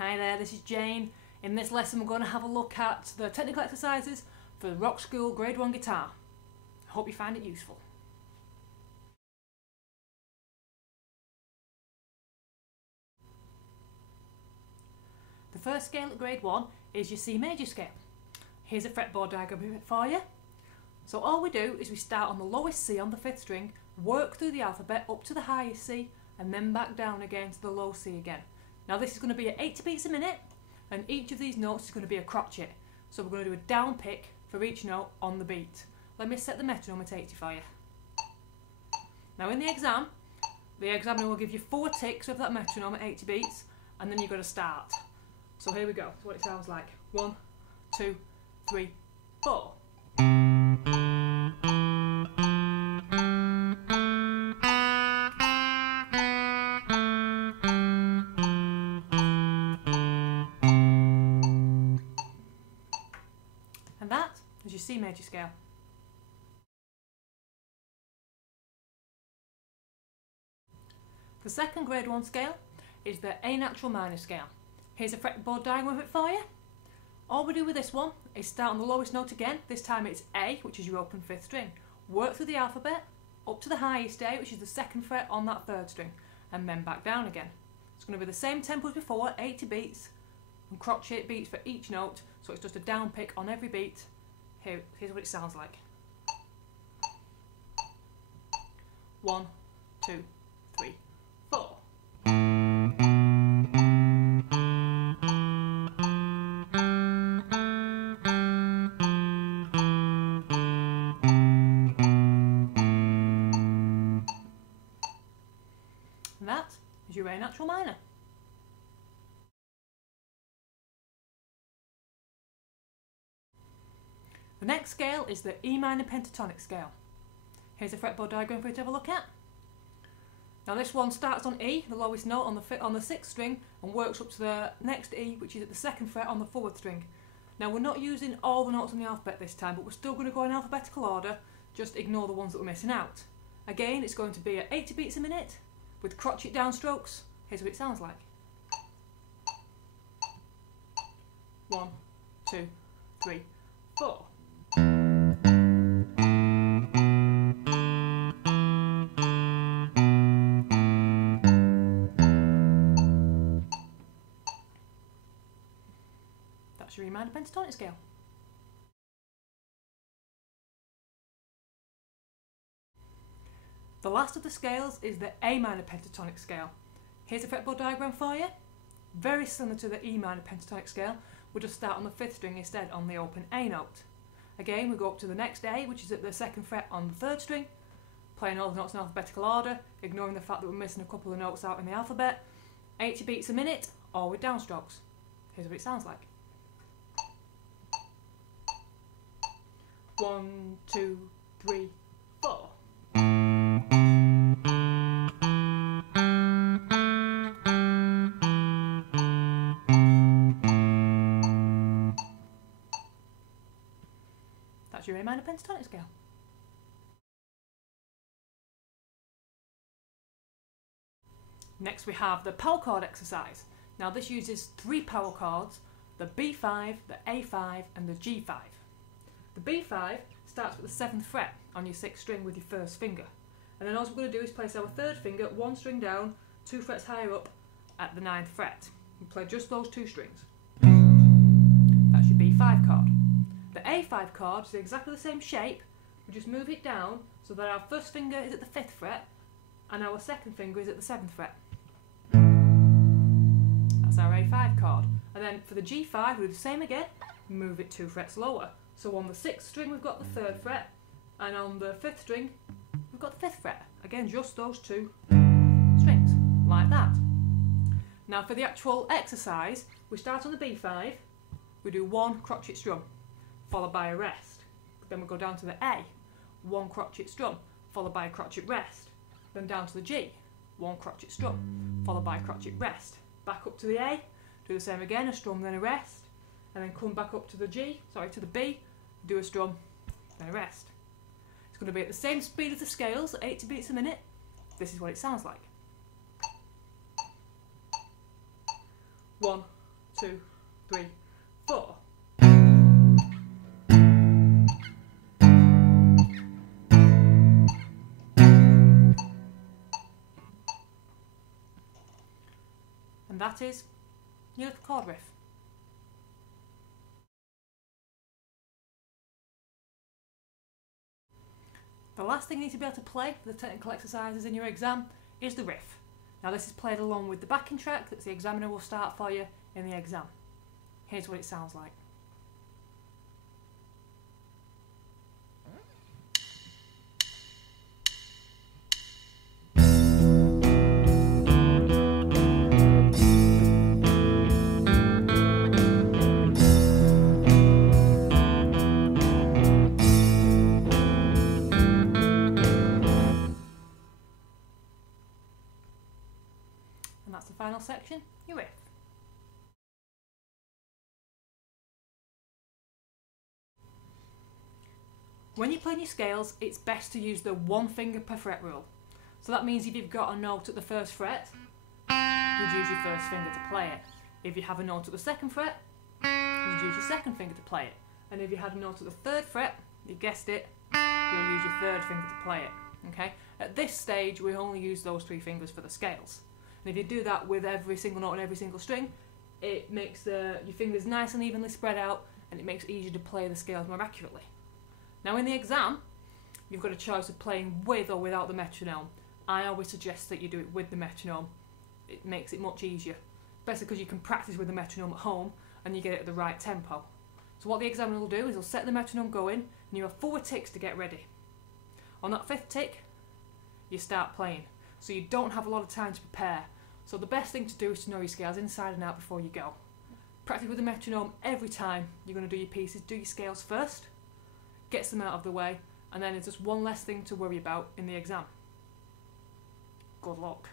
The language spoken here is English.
Hi there, this is Jane. In this lesson we're going to have a look at the technical exercises for the Rockschool Grade 1 guitar. I hope you find it useful. The first scale at Grade 1 is your C major scale. Here's a fretboard diagram for you. So all we do is we start on the lowest C on the 5th string, work through the alphabet up to the highest C, and then back down again to the low C again. Now this is going to be at 80 beats a minute, and each of these notes is going to be a crotchet. So we're going to do a down pick for each note on the beat. Let me set the metronome at 80 for you. Now in the examiner will give you 4 ticks of that metronome at 80 beats, and then you've got to start. So here we go, that's what it sounds like. 1, 2, 3, 4. And that is your C major scale. The second Grade 1 scale is the A natural minor scale. Here's a fretboard diagram of it for you. All we do with this one is start on the lowest note again. This time it's A, which is your open 5th string. Work through the alphabet up to the highest A, which is the 2nd fret on that 3rd string, and then back down again. It's going to be the same tempo as before, 80 beats, and crotchet beats for each note, so it's just a down pick on every beat. Here's what it sounds like. 1, 2, 3, 4. And that is your A natural minor. The next scale is the E minor pentatonic scale. Here's a fretboard diagram for you to have a look at. Now this one starts on E, the lowest note on the 6th string, and works up to the next E, which is at the 2nd fret on the 4th string. Now we're not using all the notes on the alphabet this time, but we're still going to go in alphabetical order, just ignore the ones that we're missing out. Again, it's going to be at 80 beats a minute, with crotchet downstrokes. Here's what it sounds like. 1, 2, 3, 4. That's your E minor pentatonic scale. The last of the scales is the A minor pentatonic scale. Here's a fretboard diagram for you. Very similar to the E minor pentatonic scale, we'll just start on the 5th string instead on the open A note. Again, we go up to the next A, which is at the 2nd fret on the 3rd string, playing all the notes in alphabetical order, ignoring the fact that we're missing a couple of notes out in the alphabet. 80 beats a minute, all with downstrokes. Here's what it sounds like. 1, 2, 3, 4. That's your A minor pentatonic scale. Next we have the power chord exercise. Now this uses 3 power chords, the B5, the A5 and the G5. The B5 starts with the 7th fret on your 6th string with your 1st finger. And then all we're going to do is place our 3rd finger 1 string down, 2 frets higher up at the 9th fret. We play just those 2 strings. That's your B5 chord. The A5 chord is exactly the same shape, we just move it down so that our 1st finger is at the 5th fret and our 2nd finger is at the 7th fret. That's our A5 chord. And then for the G5 we do the same again, move it 2 frets lower. So on the 6th string we've got the 3rd fret, and on the 5th string we've got the 5th fret. Again, just those 2 strings, like that. Now for the actual exercise, we start on the B5, we do 1 crotchet strum, followed by a rest. Then we go down to the A, 1 crotchet strum, followed by a crotchet rest. Then down to the G, 1 crotchet strum, followed by a crotchet rest. Back up to the A, do the same again, a strum then a rest, and then come back up to the to the B, do a strum, then a rest. It's going to be at the same speed as the scales, at 80 beats a minute. This is what it sounds like. 1, 2, 3, 4. And that is your little chord riff. The last thing you need to be able to play for the technical exercises in your exam is the riff. Now this is played along with the backing track that the examiner will start for you in the exam. Here's what it sounds like. And that's the final section, your riff. When you're playing your scales, it's best to use the 1 finger per fret rule. So that means if you've got a note at the 1st fret, you'd use your 1st finger to play it. If you have a note at the 2nd fret, you'd use your 2nd finger to play it. And if you had a note at the 3rd fret, you guessed it, you'll use your 3rd finger to play it. Okay? At this stage, we only use those 3 fingers for the scales. And if you do that with every single note and every single string, it makes your fingers nice and evenly spread out, and it makes it easier to play the scales more accurately. Now in the exam, you've got a choice of playing with or without the metronome. I always suggest that you do it with the metronome. It makes it much easier, especially because you can practice with the metronome at home and you get it at the right tempo. So what the examiner will do is he'll set the metronome going, and you have 4 ticks to get ready. On that 5th tick, you start playing. So you don't have a lot of time to prepare. So the best thing to do is to know your scales inside and out before you go. Practice with the metronome every time you're going to do your pieces. Do your scales first, gets them out of the way, and then it's just one less thing to worry about in the exam. Good luck.